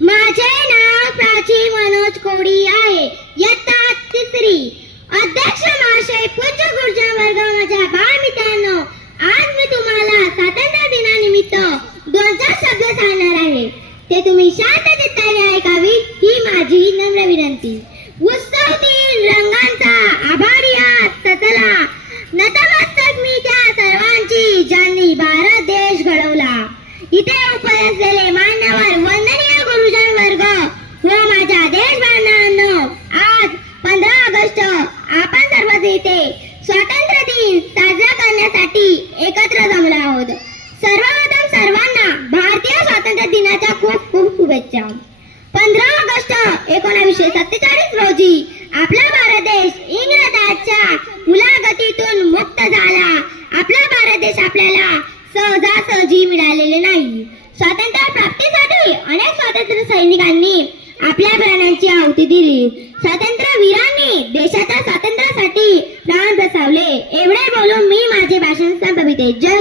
माझे नाव प्राची मनोज कोडी आहे. इयत्ता तिसरी. अध्यक्ष महाशय, पूज्य गुरुजन वर्ग, माझ्या बाळ मित्रांनो, आज मी तुम्हाला स्वातंत्र्य दिनानिमित्त 2 शब्द सांगणार आहे. ते तुम्ही शांत चित्ताने ऐकावी ही माझी नम्र विनंती. उत्सव दिन रंगांचा आभारी आज सचला, नतमस्तक मी त्या सर्वांची ज्यांनी भारत देश घडवला. इथे उपस्थित असलेले मान्यवर, वंदनीय गुरुजन वर्ग व माझ्या देशबांधवांनो, आज 15 ऑगस्ट आपण सर्व इथे स्वातंत्र्य दिन साजरा करण्यासाठी एकत्र जमलो आहोत. सर्वप्रथम सर्वांना भारतीय स्वातंत्र्य दिनाच्या खूप खूप शुभेच्छा. 15 ऑगस्ट 1947 रोजी आपला भारत देश इंग्रजांच्या मुलाखतीतून मुक्त झाला. आपला भारत देश आपल्याला सहजासहजी मिळालेले नाही. स्वातंत्र्य प्राप्तीसाठी अनेक स्वातंत्र्य सैनिकांनी आपल्या प्राणांची आहुती दिली. स्वातंत्र्य वीरांनी देशाच्या स्वातंत्र्यासाठी प्राण बचावले. एवढे बोलून मी माझे भाषण संपविते. जय